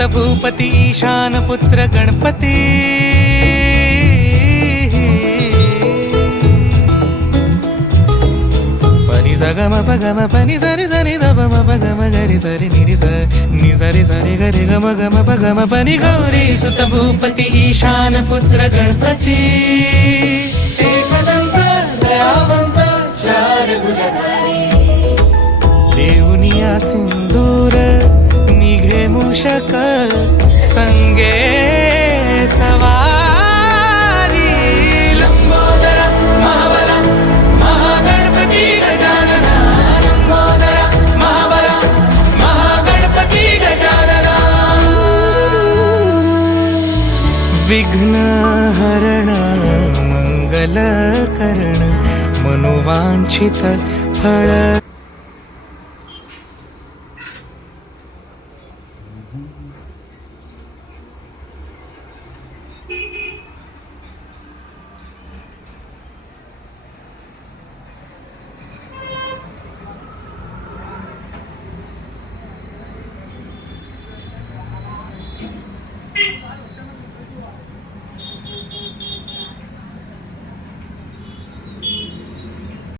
सुत भूपती ईशान पुत्र गणपती पनि सगम पगम पनि सरि सरि दम पगम गरि सरि निरि नि सरि सरि गरि गम गम पगम पनि गौरी सुत भूपती ईशान पुत्र गणपती एकदंत दयावंत चार भुजधारी लेवुनिया सिंदूर निघे मूषक संगे सवारी लंबोदर महाबल महागणपती गजानना लंबोदर महाबल महागणपती गजानना विघ्न हरण मंगल करण मनोवांछित फळ